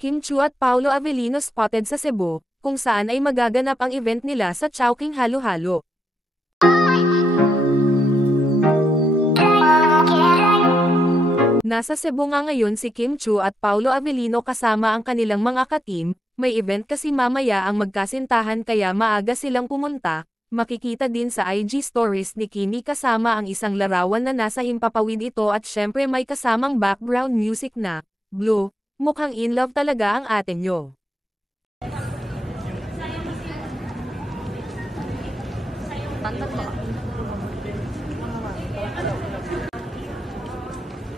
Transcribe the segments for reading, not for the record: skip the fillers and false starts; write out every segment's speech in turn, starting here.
Kim Chiu at Paolo Avellino spotted sa Cebu, kung saan ay magaganap ang event nila sa Chowking Halo-Halo. Nasa Cebu nga ngayon si Kim Chiu at Paolo Avellino kasama ang kanilang mga ka-team, may event kasi mamaya ang magkasintahan kaya maaga silang pumunta. Makikita din sa IG stories ni Kimi kasama ang isang larawan na nasa himpapawid ito at syempre may kasamang background music na, Blue. Mukhang in love talaga ang ate nyo.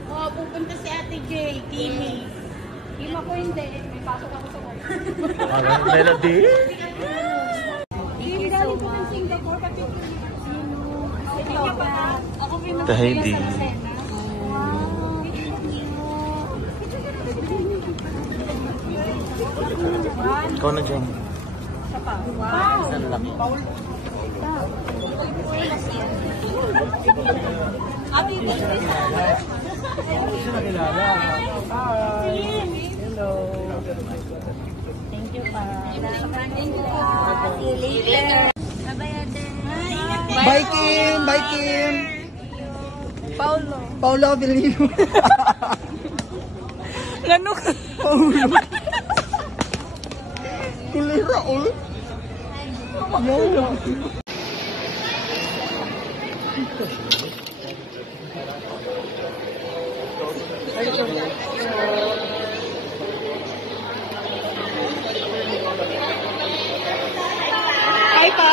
Oh, pupunta si Ate J, Kimi. Kim ako hindi. May pasok ako sa work. Melody? Kim, galing ko ng Singapore. Ako Tahidi. Ikaw na dyan. Wow! Paul. Ate J. Hello. Thank you pa. See you later. Bye-bye, Ate. Bye, Kim! Bye, Kim! Paulo. Paolo Avellino. Ganun ka. Paulo. Tuloy Raul. No. Hi, pa.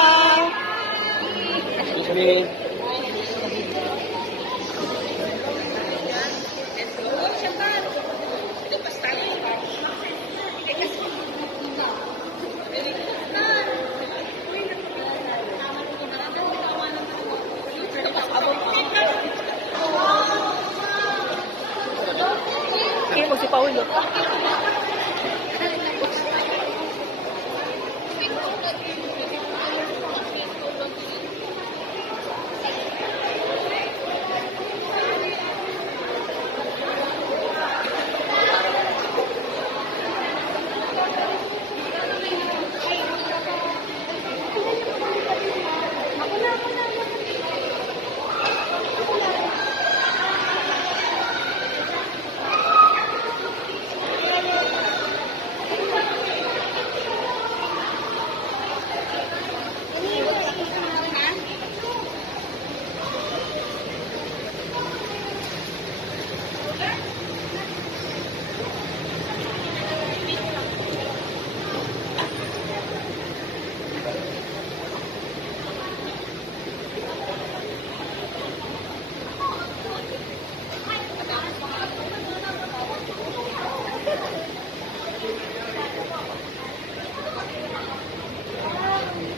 Kim, si Paulo.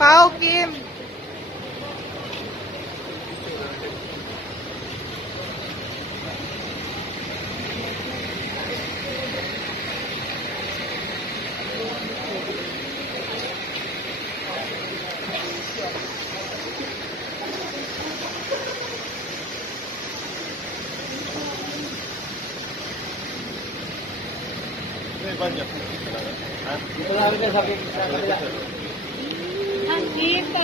Pao, Kim! Ang kita.